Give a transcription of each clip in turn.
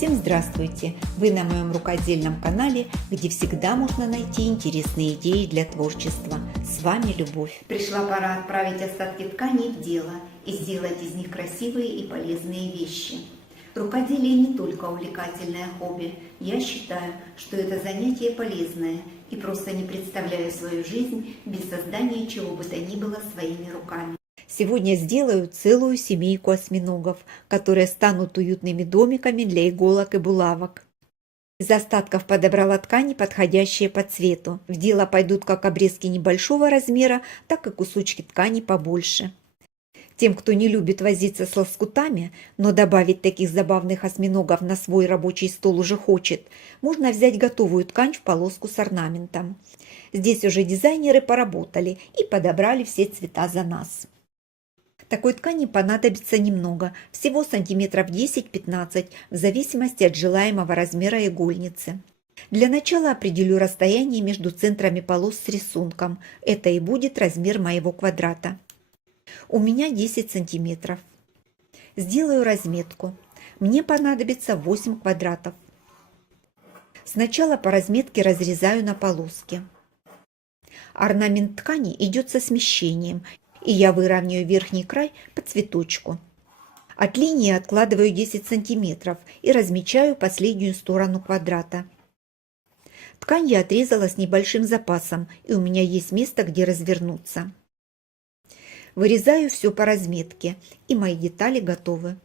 Всем здравствуйте! Вы на моем рукодельном канале, где всегда можно найти интересные идеи для творчества. С вами Любовь. Пришла пора отправить остатки тканей в дело и сделать из них красивые и полезные вещи. Рукоделие не только увлекательное хобби. Я считаю, что это занятие полезное и просто не представляю свою жизнь без создания чего бы то ни было своими руками. Сегодня сделаю целую семейку осьминогов, которые станут уютными домиками для иголок и булавок. Из остатков подобрала ткани, подходящие по цвету. В дело пойдут как обрезки небольшого размера, так и кусочки ткани побольше. Тем, кто не любит возиться с лоскутами, но добавить таких забавных осьминогов на свой рабочий стол уже хочет, можно взять готовую ткань в полоску с орнаментом. Здесь уже дизайнеры поработали и подобрали все цвета за нас. Такой ткани понадобится немного, всего сантиметров 10-15, в зависимости от желаемого размера игольницы. Для начала определю расстояние между центрами полос с рисунком. Это и будет размер моего квадрата. У меня 10 сантиметров. Сделаю разметку. Мне понадобится 8 квадратов. Сначала по разметке разрезаю на полоски. Орнамент ткани идет со смещением, и я выровняю верхний край по цветочку. От линии откладываю 10 сантиметров и размечаю последнюю сторону квадрата. Ткань я отрезала с небольшим запасом, и у меня есть место, где развернуться. Вырезаю все по разметке, и мои детали готовы.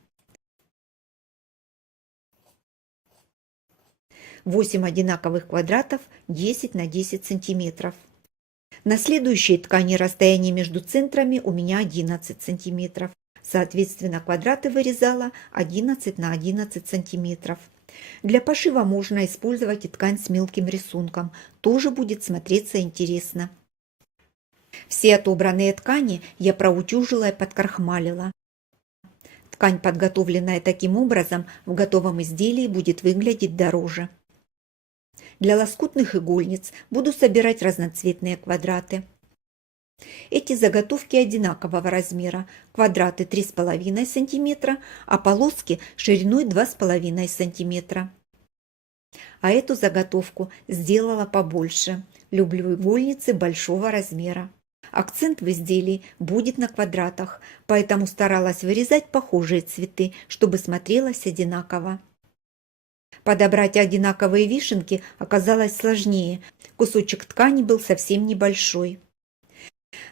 8 одинаковых квадратов 10 на 10 сантиметров. На следующей ткани расстояние между центрами у меня 11 сантиметров. Соответственно, квадраты вырезала 11 на 11 сантиметров. Для пошива можно использовать и ткань с мелким рисунком. Тоже будет смотреться интересно. Все отобранные ткани я проутюжила и подкрахмалила. Ткань, подготовленная таким образом, в готовом изделии будет выглядеть дороже. Для лоскутных игольниц буду собирать разноцветные квадраты. Эти заготовки одинакового размера. Квадраты 3,5 см, а полоски шириной 2,5 см. А эту заготовку сделала побольше. Люблю игольницы большого размера. Акцент в изделии будет на квадратах, поэтому старалась вырезать похожие цветы, чтобы смотрелось одинаково. Подобрать одинаковые вишенки оказалось сложнее, кусочек ткани был совсем небольшой.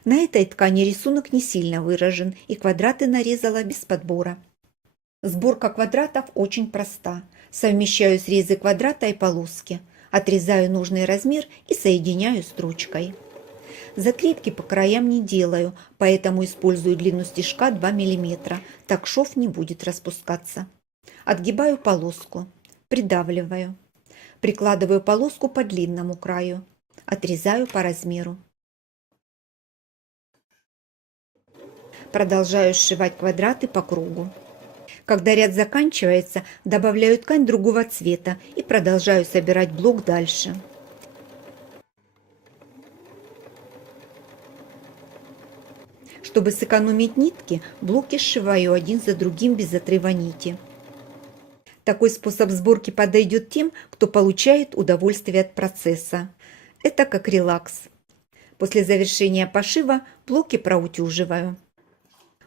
На этой ткани рисунок не сильно выражен, и квадраты нарезала без подбора. Сборка квадратов очень проста. Совмещаю срезы квадрата и полоски, отрезаю нужный размер и соединяю строчкой. Закрепки по краям не делаю, поэтому использую длину стежка 2 мм, так шов не будет распускаться. Отгибаю полоску. Придавливаю. Прикладываю полоску по длинному краю. Отрезаю по размеру. Продолжаю сшивать квадраты по кругу. Когда ряд заканчивается, добавляю ткань другого цвета и продолжаю собирать блок дальше. Чтобы сэкономить нитки, блоки сшиваю один за другим без отрыва нити. Такой способ сборки подойдет тем, кто получает удовольствие от процесса. Это как релакс. После завершения пошива блоки проутюживаю.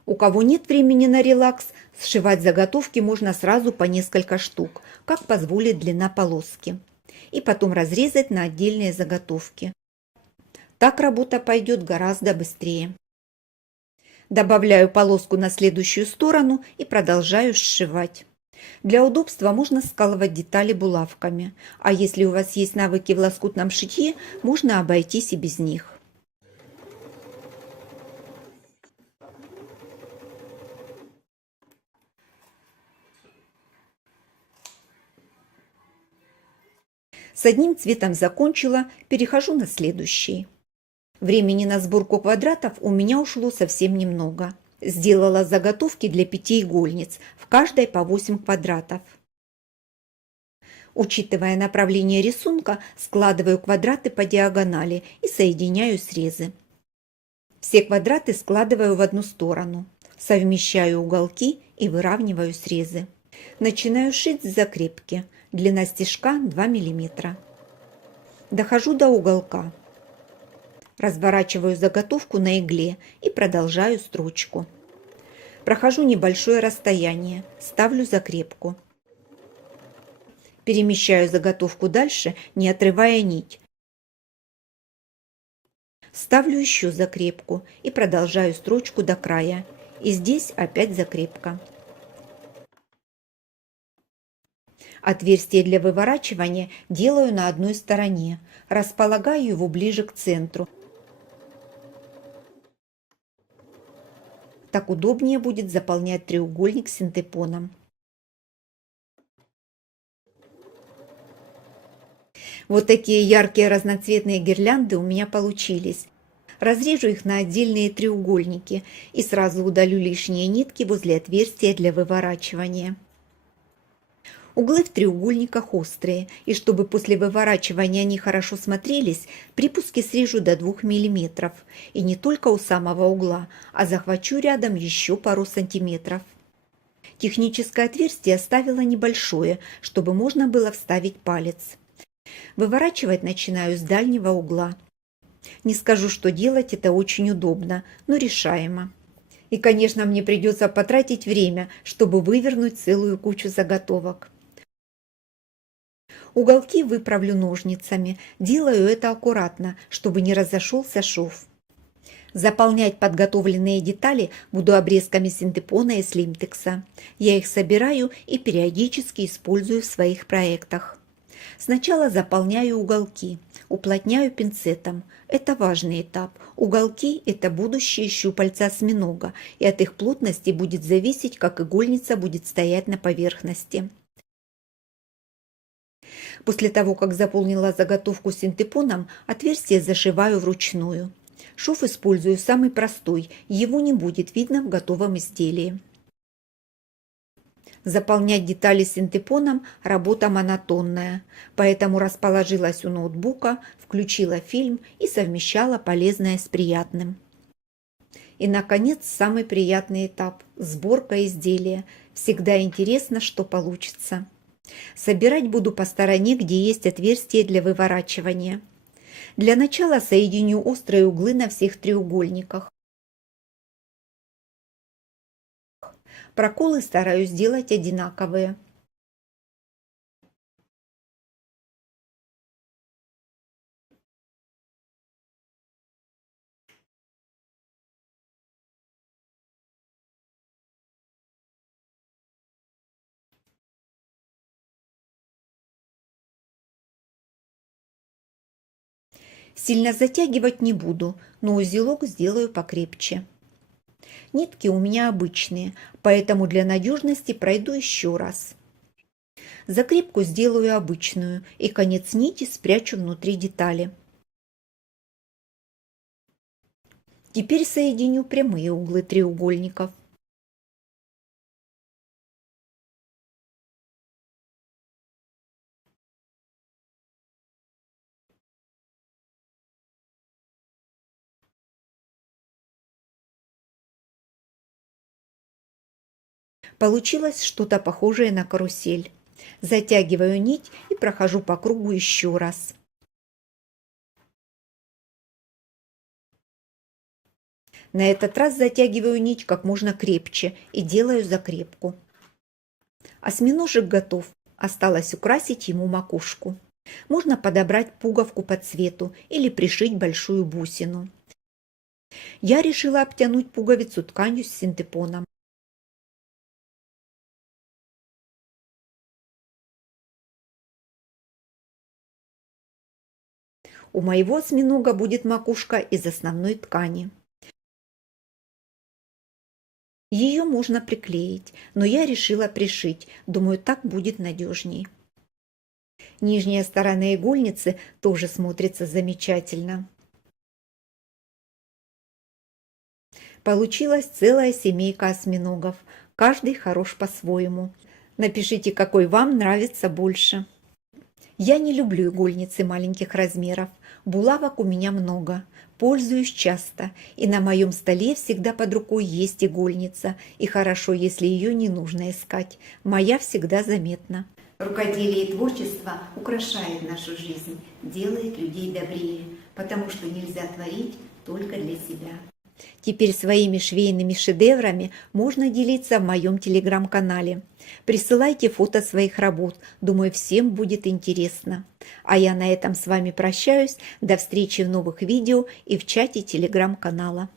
У кого нет времени на релакс, сшивать заготовки можно сразу по несколько штук, как позволит длина полоски. И потом разрезать на отдельные заготовки. Так работа пойдет гораздо быстрее. Добавляю полоску на следующую сторону и продолжаю сшивать. Для удобства можно скалывать детали булавками, а если у вас есть навыки в лоскутном шитье, можно обойтись и без них. С одним цветом закончила, перехожу на следующий. Времени на сборку квадратов у меня ушло совсем немного. Сделала заготовки для 5 игольниц, в каждой по 8 квадратов. Учитывая направление рисунка, складываю квадраты по диагонали и соединяю срезы. Все квадраты складываю в одну сторону, совмещаю уголки и выравниваю срезы. Начинаю шить с закрепки. Длина стежка 2 мм. Дохожу до уголка. Разворачиваю заготовку на игле и продолжаю строчку. Прохожу небольшое расстояние, ставлю закрепку. Перемещаю заготовку дальше, не отрывая нить. Ставлю еще закрепку и продолжаю строчку до края. И здесь опять закрепка. Отверстие для выворачивания делаю на одной стороне. Располагаю его ближе к центру. Так удобнее будет заполнять треугольник синтепоном. Вот такие яркие разноцветные гирлянды у меня получились. Разрежу их на отдельные треугольники и сразу удалю лишние нитки возле отверстия для выворачивания. Углы в треугольниках острые, и чтобы после выворачивания они хорошо смотрелись, припуски срежу до 2 мм. И не только у самого угла, а захвачу рядом еще пару сантиметров. Техническое отверстие оставила небольшое, чтобы можно было вставить палец. Выворачивать начинаю с дальнего угла. Не скажу, что делать это очень удобно, но решаемо. И, конечно, мне придется потратить время, чтобы вывернуть целую кучу заготовок. Уголки выправлю ножницами, делаю это аккуратно, чтобы не разошелся шов. Заполнять подготовленные детали буду обрезками синтепона и слимтекса. Я их собираю и периодически использую в своих проектах. Сначала заполняю уголки, уплотняю пинцетом. Это важный этап. Уголки – это будущие щупальца осьминога, и от их плотности будет зависеть, как игольница будет стоять на поверхности. После того, как заполнила заготовку синтепоном, отверстие зашиваю вручную. Шов использую самый простой, его не будет видно в готовом изделии. Заполнять детали синтепоном – работа монотонная, поэтому расположилась у ноутбука, включила фильм и совмещала полезное с приятным. И, наконец, самый приятный этап – сборка изделия. Всегда интересно, что получится. Собирать буду по стороне, где есть отверстие для выворачивания. Для начала соединю острые углы на всех треугольниках. Проколы стараюсь делать одинаковые. Сильно затягивать не буду, но узелок сделаю покрепче. Нитки у меня обычные, поэтому для надежности пройду еще раз. Закрепку сделаю обычную и конец нити спрячу внутри детали. Теперь соединю прямые углы треугольников. Получилось что-то похожее на карусель. Затягиваю нить и прохожу по кругу еще раз. На этот раз затягиваю нить как можно крепче и делаю закрепку. Осьминожек готов, осталось украсить ему макушку. Можно подобрать пуговку по цвету или пришить большую бусину. Я решила обтянуть пуговицу тканью с синтепоном. У моего осьминога будет макушка из основной ткани. Ее можно приклеить, но я решила пришить, думаю, так будет надежней. Нижняя сторона игольницы тоже смотрится замечательно. Получилась целая семейка осьминогов, каждый хорош по-своему. Напишите, какой вам нравится больше. Я не люблю игольницы маленьких размеров. Булавок у меня много. Пользуюсь часто, и на моем столе всегда под рукой есть игольница, и хорошо, если ее не нужно искать. Моя всегда заметна. Рукоделие и творчество украшает нашу жизнь, делает людей добрее, потому что нельзя творить только для себя. Теперь своими швейными шедеврами можно делиться в моем телеграм-канале. Присылайте фото своих работ, думаю, всем будет интересно. А я на этом с вами прощаюсь, до встречи в новых видео и в чате телеграм-канала.